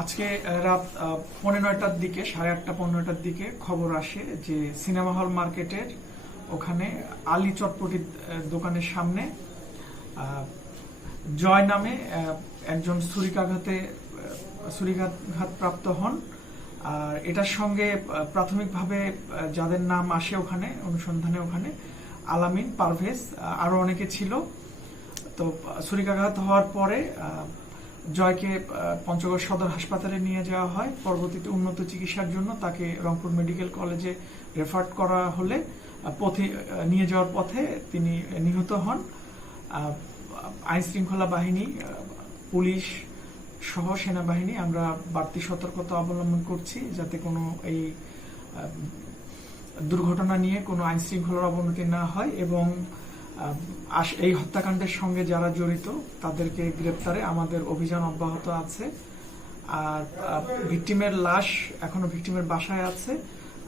আজকে রাত আহ, পৌনে নয়টার দিকে সাড়ে আটটা পনেরোটার দিকে খবর আসে যে সিনেমা হল মার্কেটের ওখানে আলী চটপটির দোকানের সামনে জয় নামে একজন ছুরিকাঘাতে ছুরিকাঘাত প্রাপ্ত হন। আর এটার সঙ্গে প্রাথমিকভাবে যাদের নাম আসে ওখানে অনুসন্ধানে ওখানে আলামিন পারভেজ আহ, আরও অনেকে ছিল। তো ছুরিকাঘাত হওয়ার পরে জয়কে পঞ্চগড় সদর হাসপাতালে নিয়ে যাওয়া হয়। পরবর্তীতে উন্নত চিকিৎসার জন্য তাকে রংপুর মেডিকেল কলেজে রেফার করা হলে পথে নিয়ে যাওয়ার পথে তিনি নিহত হন। আইন শৃঙ্খলা বাহিনী পুলিশ সহ সেনাবাহিনী, আমরা বাড়তি সতর্কতা অবলম্বন করছি যাতে কোনো এই দুর্ঘটনা নিয়ে কোনো আইন শৃঙ্খলার অবনতি না হয় এবং এই হত্যাকাণ্ডের সঙ্গে যারা জড়িত, তাদেরকে গ্রেপ্তারে আমাদের অভিযান অব্যাহত আছে। আর ভিক্টিমের লাশ এখনও ভিক্টিমের বাসায় আছে।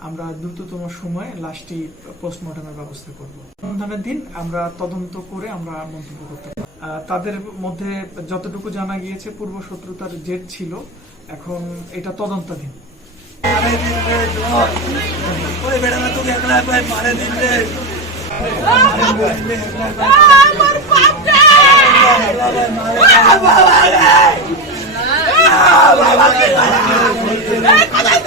আমরা দ্রুততম সময়ে লাশটি পোস্টমর্টমের ব্যবস্থা করব। অনুসন্ধানের দিন আমরা তদন্ত করে আমরা মন্তব্য করতে পারি তাদের মধ্যে যতটুকু জানা গিয়েছে, পূর্ব শত্রুতার জেট ছিল। এখন এটা তদন্তাধীন। মারে দিন রে। বাবা